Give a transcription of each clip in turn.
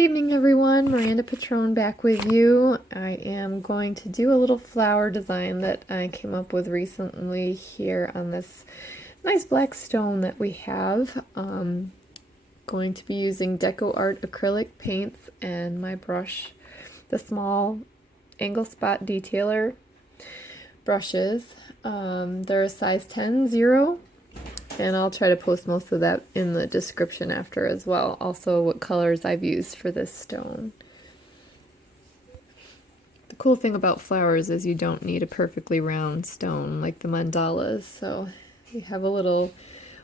Evening everyone, Miranda Pitrone back with you. I am going to do a little flower design that I came up with recently here on this nice black stone that we have. Going to be using DecoArt acrylic paints and my brush, the small angle spot detailer brushes. They're a size 10-0. And I'll try to post most of that in the description after as well. Also what colors I've used for this stone. The cool thing about flowers is you don't need a perfectly round stone like the mandalas. So you have a little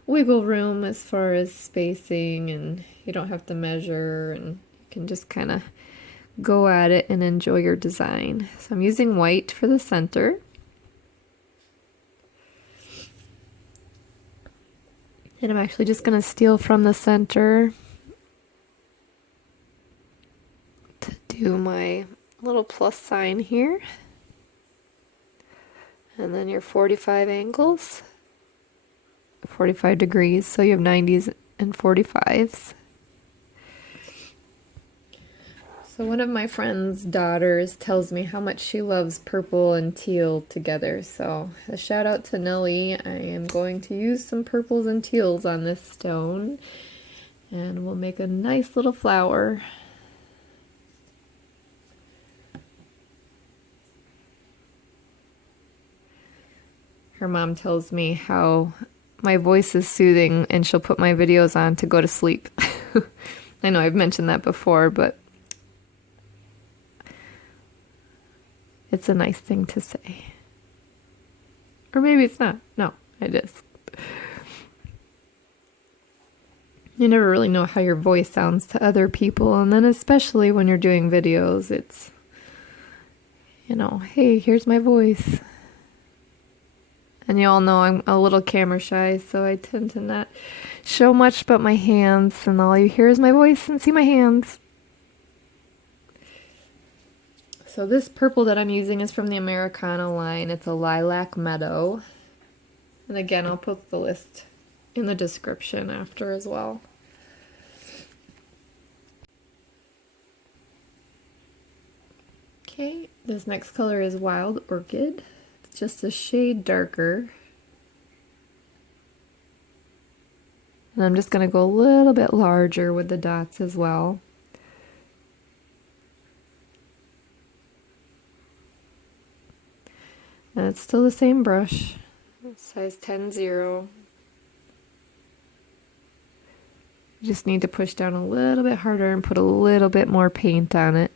wiggle room as far as spacing, and you don't have to measure, and you can just kind of go at it and enjoy your design. So I'm using white for the center. And I'm actually just going to steal from the center to do my little plus sign here. And then your 45 angles, 45 degrees, so you have 90s and 45s. So one of my friend's daughters tells me how much she loves purple and teal together. So a shout out to Nellie. I am going to use some purples and teals on this stone, and we'll make a nice little flower. Her mom tells me how my voice is soothing and she'll put my videos on to go to sleep. I know I've mentioned that before, but it's a nice thing to say. Or maybe it's not. No, it is. You never really know how your voice sounds to other people, and then especially when you're doing videos, it's, you know, hey, here's my voice. And you all know I'm a little camera shy, so I tend to not show much but my hands, and all you hear is my voice and see my hands. So this purple that I'm using is from the Americana line. It's a lilac meadow. And again, I'll put the list in the description after as well. Okay, this next color is Wild Orchid. It's just a shade darker. And I'm just going to go a little bit larger with the dots as well. And it's still the same brush, size 10-0. You just need to push down a little bit harder and put a little bit more paint on it.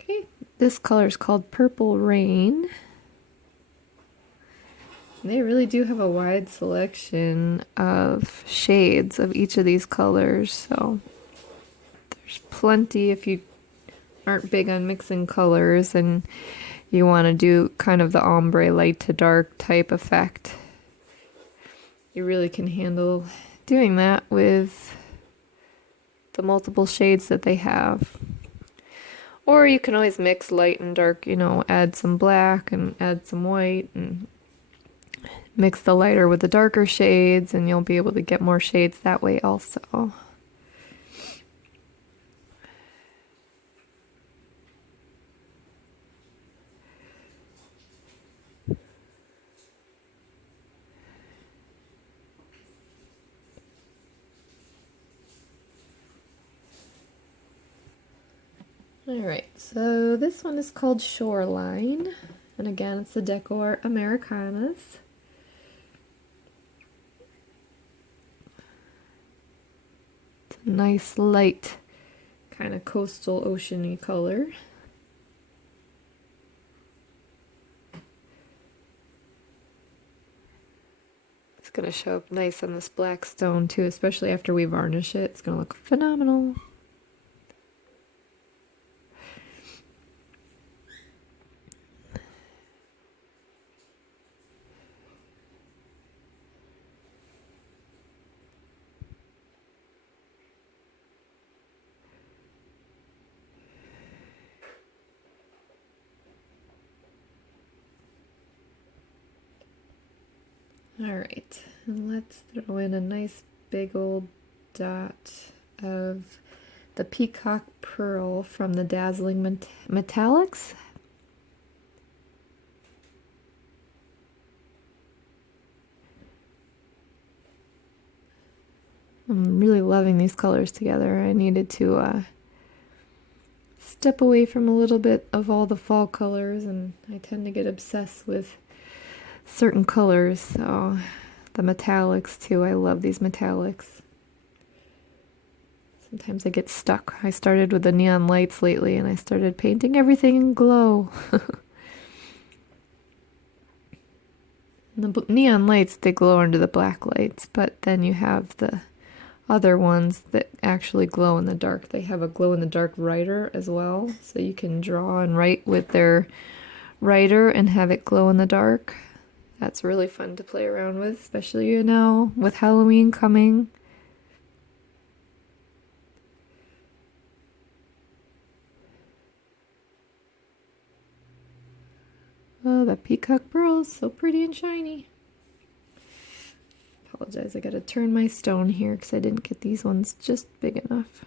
Okay, this color is called Purple Rain. They really do have a wide selection of shades of each of these colors, so there's plenty if you aren't big on mixing colors and you want to do kind of the ombre light to dark type effect. You really can handle doing that with the multiple shades that they have. Or you can always mix light and dark, you know, add some black and add some white and mix the lighter with the darker shades, and you'll be able to get more shades that way also. Alright, so this one is called Shoreline, and again it's the DecoArt Americanas. Nice light kind of coastal oceany color. It's going to show up nice on this black stone too, especially after we varnish it. It's going to look phenomenal. Alright, and let's throw in a nice big old dot of the peacock pearl from the Dazzling Metallics. I'm really loving these colors together. I needed to step away from a little bit of all the fall colors, and I tend to get obsessed with certain colors, so the metallics too. I love these metallics. Sometimes I get stuck. I started with the neon lights lately, and I started painting everything in glow. The neon lights, they glow under the black lights, but then you have the other ones that actually glow in the dark. They have a glow-in-the-dark writer as well, so you can draw and write with their writer and have it glow in the dark. That's really fun to play around with, especially, you know, with Halloween coming. Oh, that peacock pearl is so pretty and shiny. Apologize, I gotta turn my stone here because I didn't get these ones just big enough.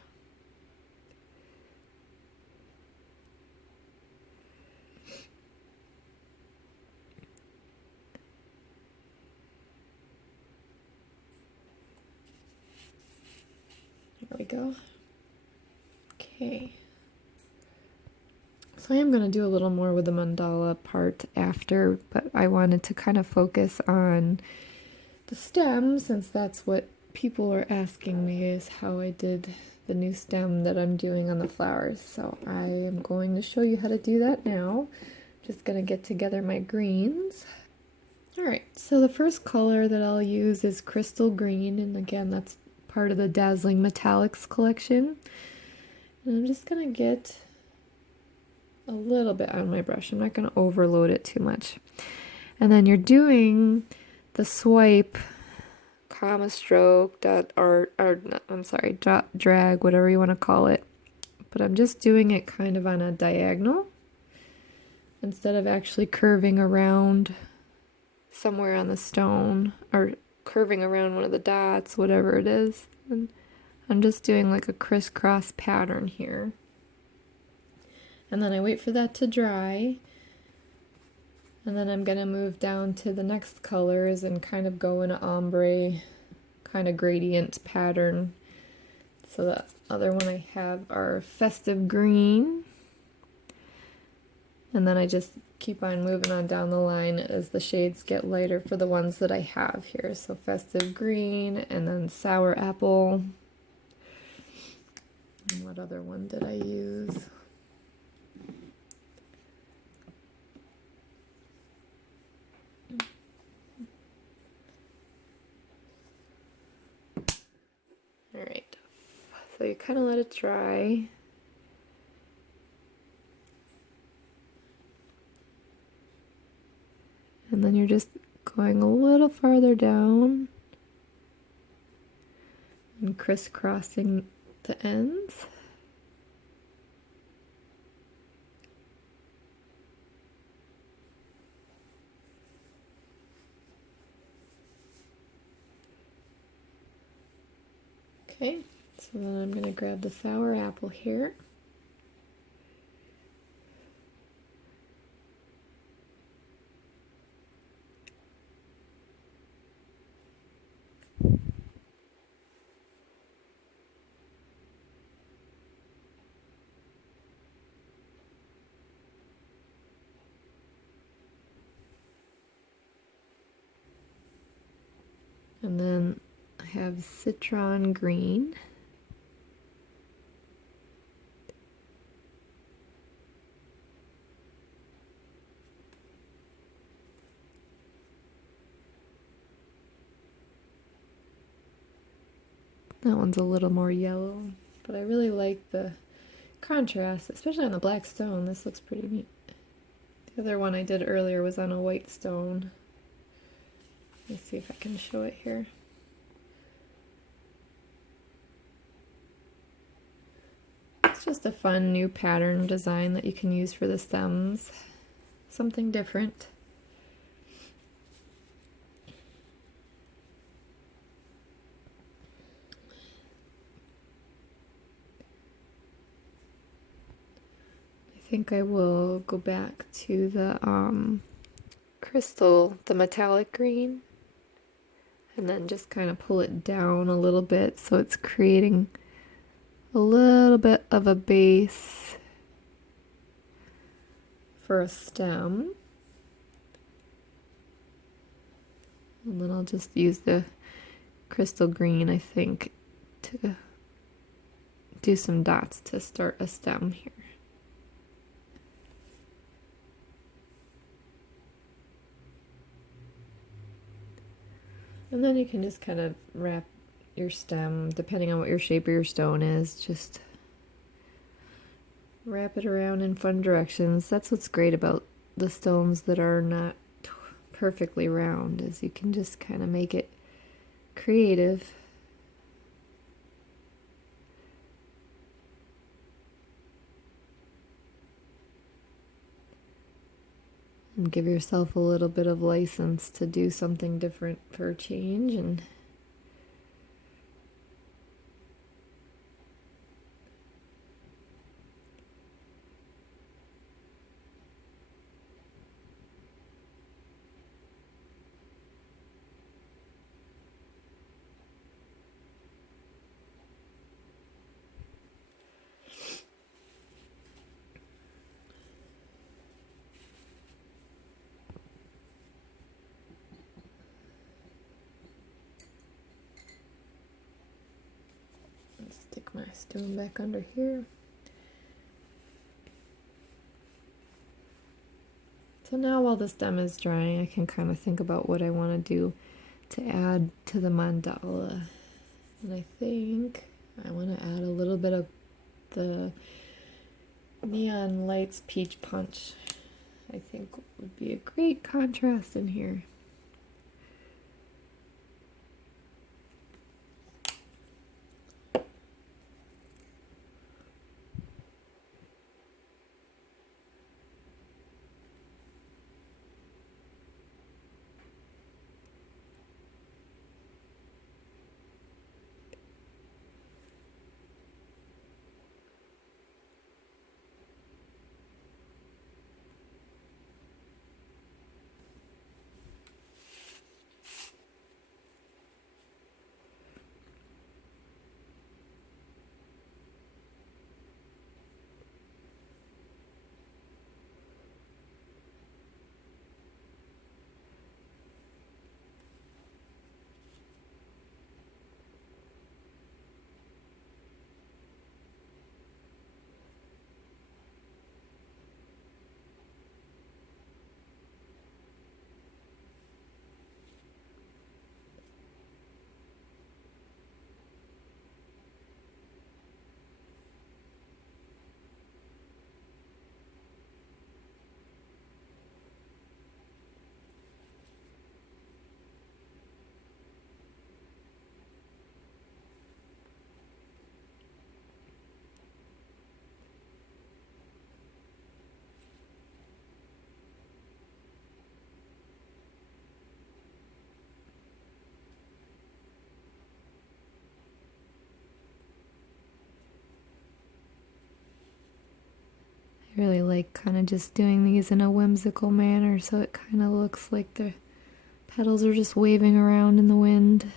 There we go. Okay. So I am going to do a little more with the mandala part after, but I wanted to kind of focus on the stem, since that's what people are asking me, is how I did the new stem that I'm doing on the flowers. So I am going to show you how to do that now. Just going to get together my greens. Alright, so the first color that I'll use is crystal green, and again, that's part of the Dazzling Metallics collection. And I'm just going to get a little bit on my brush. I'm not going to overload it too much. And then you're doing the swipe, comma stroke, dot art, or I'm sorry, dot drag, whatever you want to call it. But I'm just doing it kind of on a diagonal instead of actually curving around somewhere on the stone or curving around one of the dots, whatever it is. And I'm just doing like a crisscross pattern here. And then I wait for that to dry. And then I'm going to move down to the next colors and kind of go in an ombre kind of gradient pattern. So the other one I have are festive green. And then I just keep on moving on down the line as the shades get lighter for the ones that I have here. So festive green, and then sour apple. And what other one did I use? Alright, so you kind of let it dry. And then you're just going a little farther down and crisscrossing the ends. Okay, so then I'm going to grab the sour apple here. And then I have Citron green. That one's a little more yellow, but I really like the contrast, especially on the black stone. This looks pretty neat. The other one I did earlier was on a white stone. Let me see if I can show it here. It's just a fun new pattern design that you can use for the stems. Something different. think I will go back to the crystal, the metallic green, and then just kind of pull it down a little bit so it's creating a little bit of a base for a stem. And then I'll just use the crystal green, I think, to do some dots to start a stem here. And then you can just kind of wrap your stem, depending on what your shape of your stone is, just wrap it around in fun directions. That's what's great about the stones that are not perfectly round, is you can just kind of make it creative. And give yourself a little bit of license to do something different for a change. And stick my stone back under here. So now while the stem is drying, I can kind of think about what I want to do to add to the mandala. And I think I want to add a little bit of the neon lights peach punch. I think would be a great contrast in here. I really like kind of just doing these in a whimsical manner, so it kind of looks like the petals are just waving around in the wind.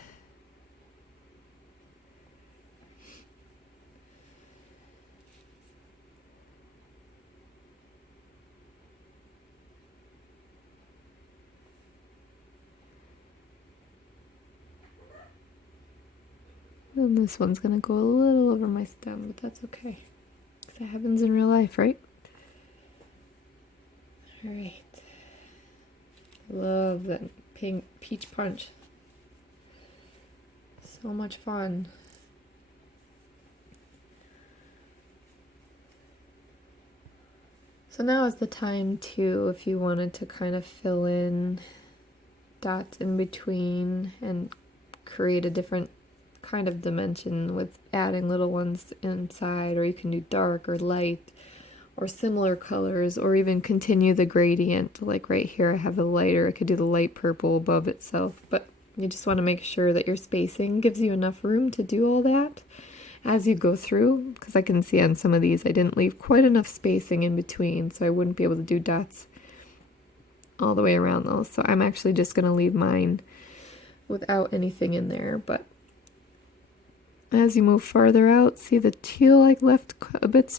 And this one's gonna go a little over my stem, but that's okay, because that happens in real life, right? All right. Love that pink peach punch. So much fun. So now is the time to, if you wanted to kind of fill in dots in between and create a different kind of dimension with adding little ones inside, or you can do dark or light or similar colors, or even continue the gradient. Like right here I have the lighter, I could do the light purple above itself, but you just want to make sure that your spacing gives you enough room to do all that. as you go through, because I can see on some of these I didn't leave quite enough spacing in between, so I wouldn't be able to do dots all the way around those. So I'm actually just going to leave mine without anything in there. But as you move farther out, see the teal like left a bit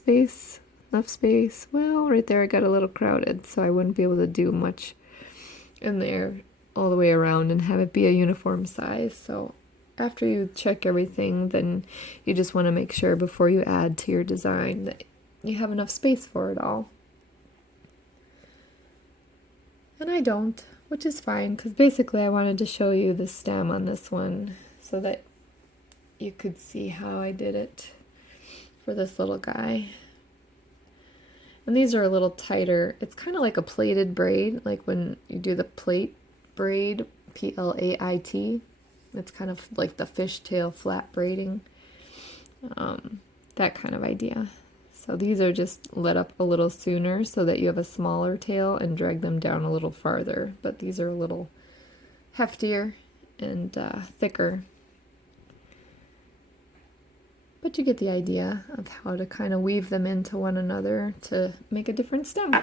enough space. Well, right there I got a little crowded, so I wouldn't be able to do much in there all the way around and have it be a uniform size. So after you check everything, then you just want to make sure before you add to your design that you have enough space for it all. And I don't, which is fine, because basically I wanted to show you the stem on this one so that you could see how I did it for this little guy. And these are a little tighter. It's kind of like a plaited braid, like when you do the plait braid, P-L-A-I-T. It's kind of like the fishtail flat braiding, that kind of idea. So these are just let up a little sooner so that you have a smaller tail and drag them down a little farther. But these are a little heftier and thicker. But you get the idea of how to kind of weave them into one another to make a different stem.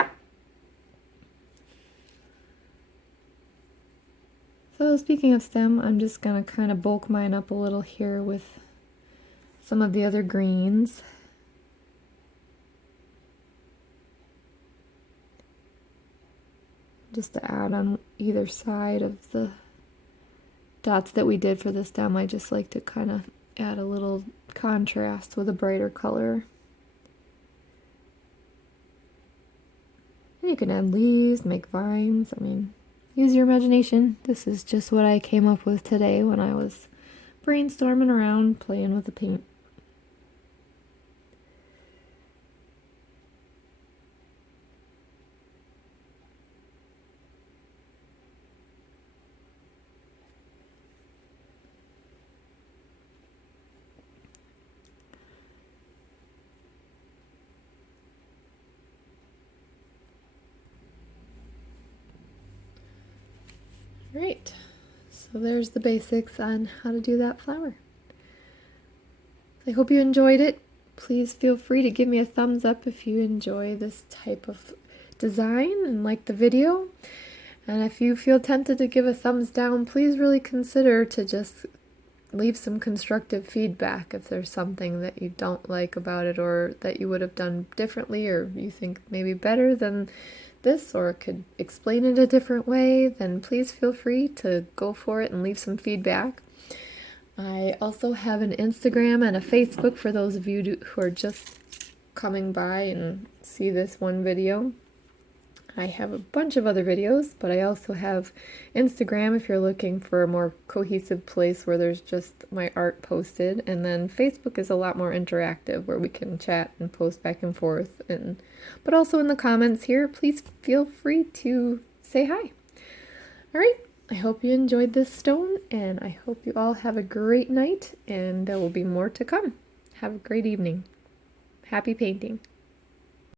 So speaking of stem, I'm just going to kind of bulk mine up a little here with some of the other greens. Just to add on either side of the dots that we did for the stem. I just like to kind of add a little contrast with a brighter color. And you can add leaves, make vines. I mean, use your imagination. This is just what I came up with today when I was brainstorming around, playing with the paint. Right, so there's the basics on how to do that flower. I hope you enjoyed it. Please feel free to give me a thumbs up if you enjoy this type of design and like the video. And if you feel tempted to give a thumbs down, please really consider to just leave some constructive feedback if there's something that you don't like about it or that you would have done differently or you think maybe better than this or could explain it a different way, then please feel free to go for it and leave some feedback. I also have an Instagram and a Facebook for those of you who are just coming by and see this one video. I have a bunch of other videos, but I also have Instagram if you're looking for a more cohesive place where there's just my art posted, and then Facebook is a lot more interactive where we can chat and post back and forth. But also in the comments here, please feel free to say hi. All right, I hope you enjoyed this stone, and I hope you all have a great night, and there will be more to come. Have a great evening. Happy painting.